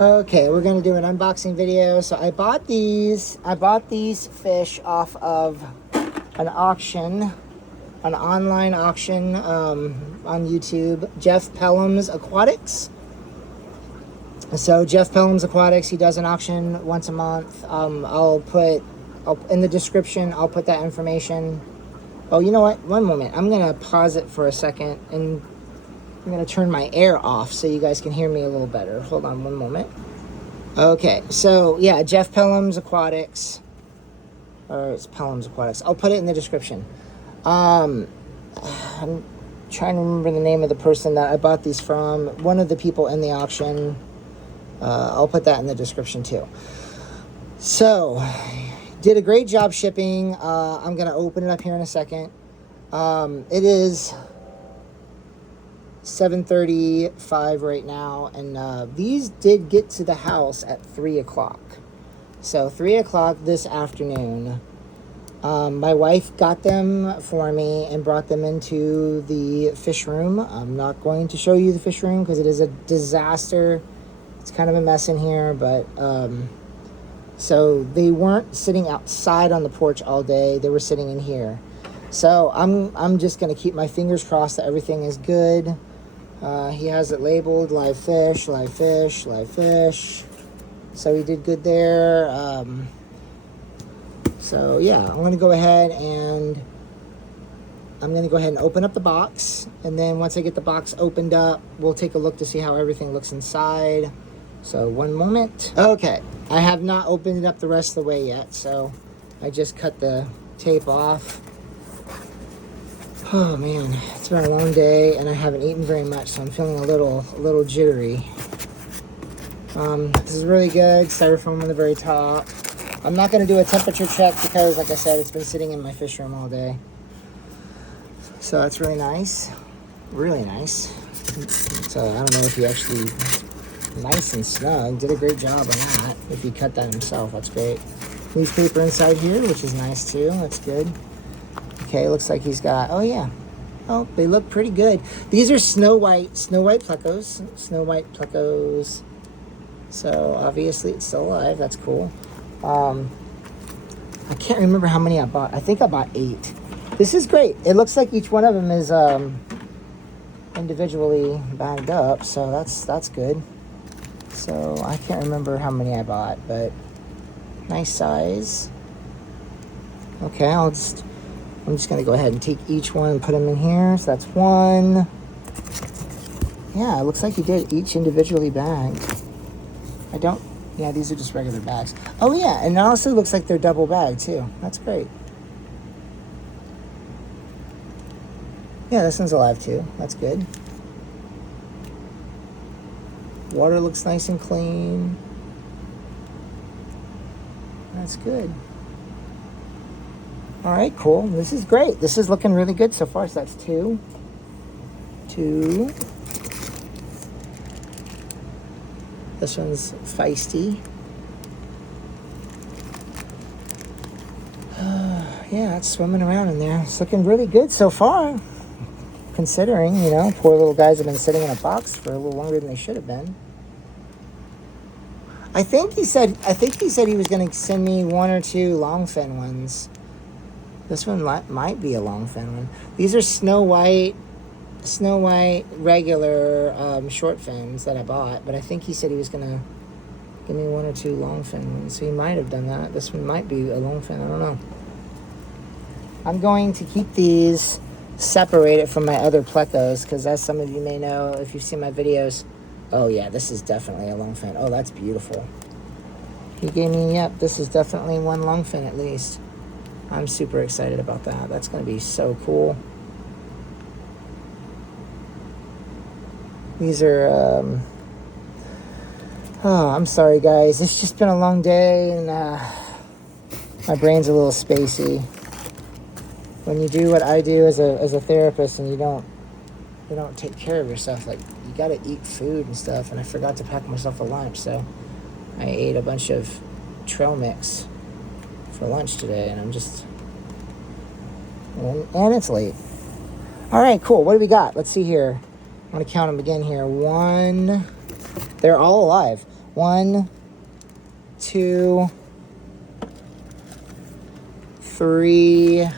Okay, we're gonna do an unboxing video. So I bought these fish off of an auction, an online auction on YouTube. Jeff Pelham's Aquatics. So Jeff Pelham's Aquatics, he does an auction once a month. I'll in the description, I'll put that information. Oh, you know what? One moment. I'm gonna pause it for a second and I'm going to turn my air off so you guys can hear me a little better. Hold on one moment. Okay, so yeah, Jeff Pelham's Aquatics. Or it's Pelham's Aquatics. I'll put it in the description. I'm trying to remember the name of the person that I bought these from. One of the people in the auction. I'll put that in the description too. So, did a great job shipping. I'm going to open it up here in a second. It is 7:35 right now, and these did get to the house at 3 o'clock. So 3 o'clock this afternoon. My wife got them for me and brought them into the fish room. I'm not going to show you the fish room because it is a disaster. It's kind of a mess in here, but so they weren't sitting outside on the porch all day. They were sitting in here. So I'm just going to keep my fingers crossed that everything is good. He has it labeled live fish, live fish, live fish. So he did good there. So yeah, I'm going to go ahead and open up the box. And then once I get the box opened up, we'll take a look to see how everything looks inside. So one moment. Okay, I have not opened it up the rest of the way yet. So I just cut the tape off. Oh man, it's been a long day and I haven't eaten very much, so I'm feeling a little jittery. This is really good. Styrofoam on the very top. I'm not going to do a temperature check because, like I said, it's been sitting in my fish room all day. So that's really nice. Really nice. So I don't know if he actually, nice and snug, did a great job on that. If he cut that himself, that's great. Newspaper inside here, which is nice too. That's good. Okay, looks like he's got, oh yeah. Oh, they look pretty good. These are snow white Plecos. Snow white Plecos. So obviously it's still alive. That's cool. I can't remember how many I bought. I think I bought 8. This is great. It looks like each one of them is individually bagged up. So that's good. So I can't remember how many I bought, but nice size. Okay, I'm just going to go ahead and take each one and put them in here. So that's one. Yeah, it looks like he did each individually bagged. Yeah, these are just regular bags. Oh, yeah, and it also looks like they're double bagged, too. That's great. Yeah, this one's alive, too. That's good. Water looks nice and clean. That's good. All right, cool. This is great. This is looking really good so far. So that's 2. This one's feisty. Yeah, it's swimming around in there. It's looking really good so far. Considering, poor little guys have been sitting in a box for a little longer than they should have been. I think he said he was going to send me 1 or 2 longfin ones. This one might be a longfin one. These are snow white regular short fins that I bought, but I think he said he was gonna give me 1 or 2 longfin ones. So he might have done that. This one might be a longfin. I don't know. I'm going to keep these separated from my other Plecos because, as some of you may know, if you've seen my videos, oh yeah, this is definitely a longfin. Oh, that's beautiful. He gave me, yep, this is definitely 1 longfin at least. I'm super excited about that. That's going to be so cool. These are, oh, I'm sorry, guys. It's just been a long day, and my brain's a little spacey. When you do what I do as a therapist, and you don't take care of yourself, like, you got to eat food and stuff, and I forgot to pack myself a lunch, so I ate a bunch of trail mix for lunch today, and I'm just, and it's late. All right, cool. What do we got? Let's see here. I'm going to count them again here. 1, they're all alive. 1, 2, 3,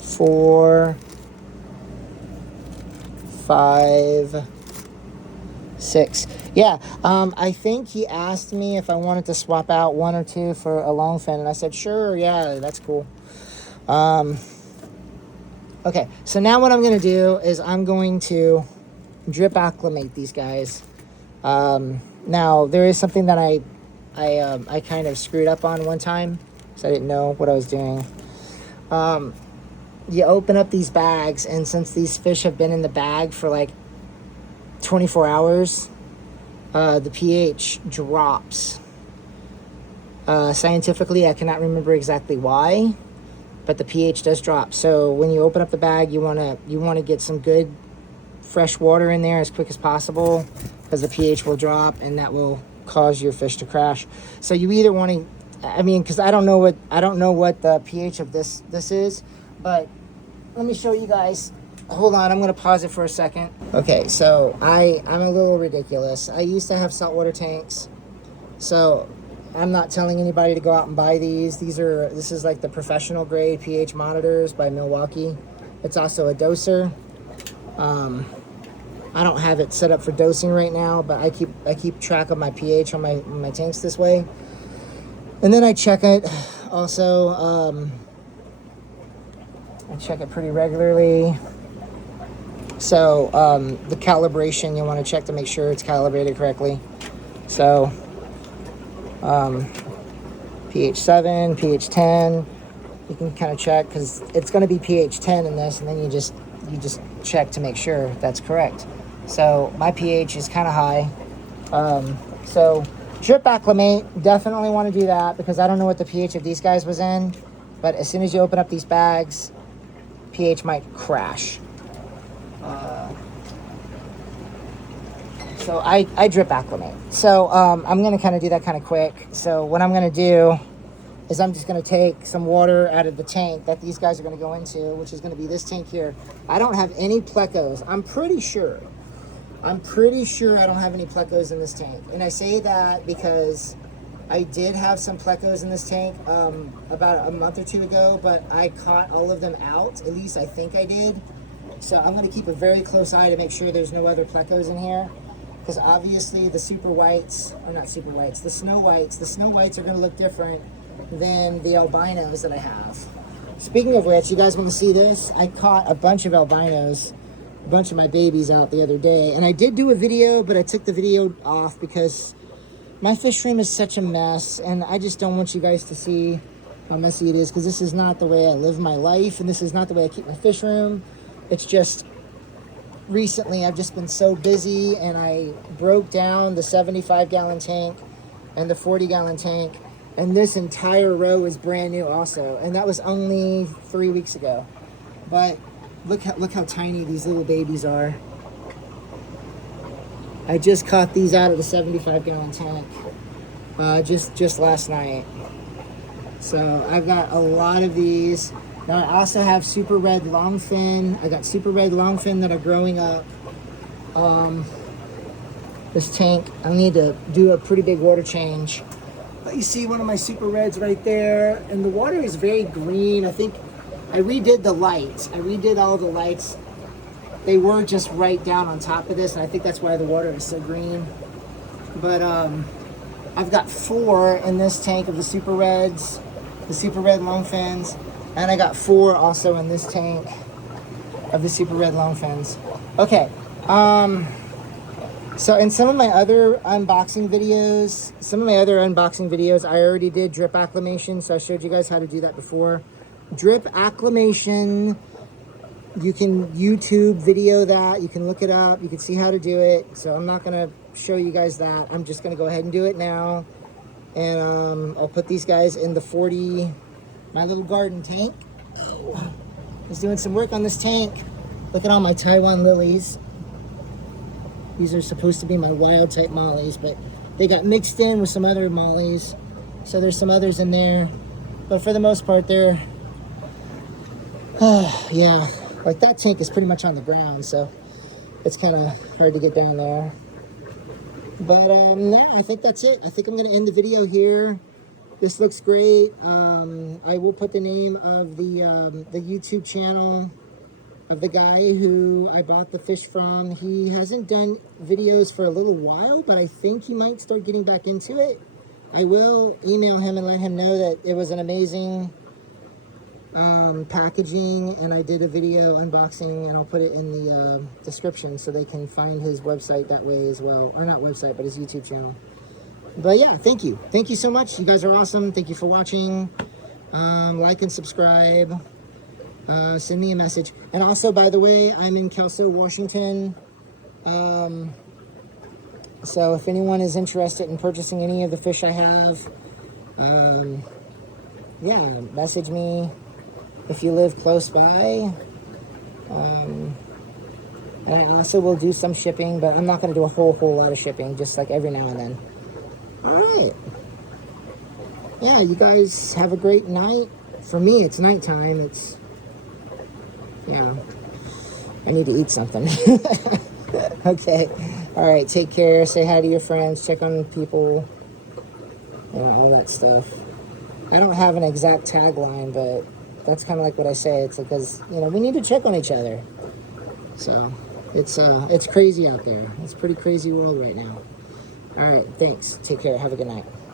4, 5, 6. Yeah, I think he asked me if I wanted to swap out 1 or 2 for a long fin, and I said, sure, yeah, that's cool. Okay, so now what I'm going to do is I'm going to drip acclimate these guys. Now, there is something that I kind of screwed up on one time, so I didn't know what I was doing. You open up these bags, and since these fish have been in the bag for like 24 hours, the pH drops. Scientifically, I cannot remember exactly why, but the pH does drop. So when you open up the bag, you wanna get some good fresh water in there as quick as possible, because the pH will drop and that will cause your fish to crash. So you either want to, I mean, because I don't know what the pH of this is, but let me show you guys. Hold on, I'm going to pause it for a second. Okay, so I'm a little ridiculous. I used to have saltwater tanks, so I'm not telling anybody to go out and buy these. This is like the professional grade pH monitors by Milwaukee. It's also a doser. I don't have it set up for dosing right now, but I keep track of my pH on my tanks this way. And then I check it also. I check it pretty regularly. So the calibration, you want to check to make sure it's calibrated correctly. So pH 7, pH 10, you can kind of check, because it's going to be pH 10 in this, and then you just check to make sure that's correct. So my pH is kind of high. So drip acclimate, definitely want to do that, because I don't know what the pH of these guys was in, but as soon as you open up these bags, pH might crash. So I drip acclimate. So I'm going to kind of do that kind of quick. So what I'm going to do is I'm just going to take some water out of the tank that these guys are going to go into, which is going to be this tank here. I don't have any Plecos. I'm pretty sure I don't have any Plecos in this tank. And I say that because I did have some Plecos in this tank about a month or two ago, but I caught all of them out. At least I think I did. So I'm going to keep a very close eye to make sure there's no other Plecos in here. Because obviously the snow whites are going to look different than the albinos that I have. Speaking of which, you guys want to see this? I caught a bunch of albinos, a bunch of my babies out the other day. And I did do a video, but I took the video off because my fish room is such a mess. And I just don't want you guys to see how messy it is, because this is not the way I live my life. And this is not the way I keep my fish room. It's just, recently I've just been so busy, and I broke down the 75-gallon tank and the 40-gallon tank, and this entire row is brand new also, and that was only 3 weeks ago. But look how tiny these little babies are. I just caught these out of the 75-gallon tank just last night. So I've got a lot of these. Now I also have super red longfin. I got super red longfin that are growing up. This tank, I need to do a pretty big water change. But you see one of my super reds right there, and the water is very green. I think I redid the lights. I redid all the lights. They were just right down on top of this, and I think that's why the water is so green. But I've got 4 in this tank of the super reds, the super red longfins. And I got 4 also in this tank of the super red longfins. Okay. So in some of my other unboxing videos, I already did drip acclimation. So I showed you guys how to do that before. Drip acclimation, you can YouTube video that. You can look it up. You can see how to do it. So I'm not going to show you guys that. I'm just going to go ahead and do it now. And I'll put these guys in the 40... my little garden tank. Oh, I was doing some work on this tank. Look at all my Taiwan lilies. These are supposed to be my wild type mollies, but they got mixed in with some other mollies. So there's some others in there. But for the most part, they're, yeah, like that tank is pretty much on the ground, so it's kind of hard to get down there. But yeah, I think that's it. I think I'm going to end the video here. This looks great. I will put the name of the YouTube channel of the guy who I bought the fish from. He hasn't done videos for a little while, but I think he might start getting back into it. I will email him and let him know that it was an amazing packaging, and I did a video unboxing, and I'll put it in the description so they can find his website that way as well. Or not website, but his YouTube channel. But yeah, thank you. Thank you so much. You guys are awesome. Thank you for watching. Like and subscribe. Send me a message. And also, by the way, I'm in Kelso, Washington. So if anyone is interested in purchasing any of the fish I have, yeah, message me if you live close by. And I also will do some shipping, but I'm not going to do a whole lot of shipping, just like every now and then. All right. Yeah, you guys have a great night. For me, it's nighttime. It's, yeah, I need to eat something. Okay. All right, take care. Say hi to your friends. Check on people. All that stuff. I don't have an exact tagline, but that's kind of like what I say. It's because, you know, we need to check on each other. So it's crazy out there. It's a pretty crazy world right now. All right, thanks. Take care. Have a good night.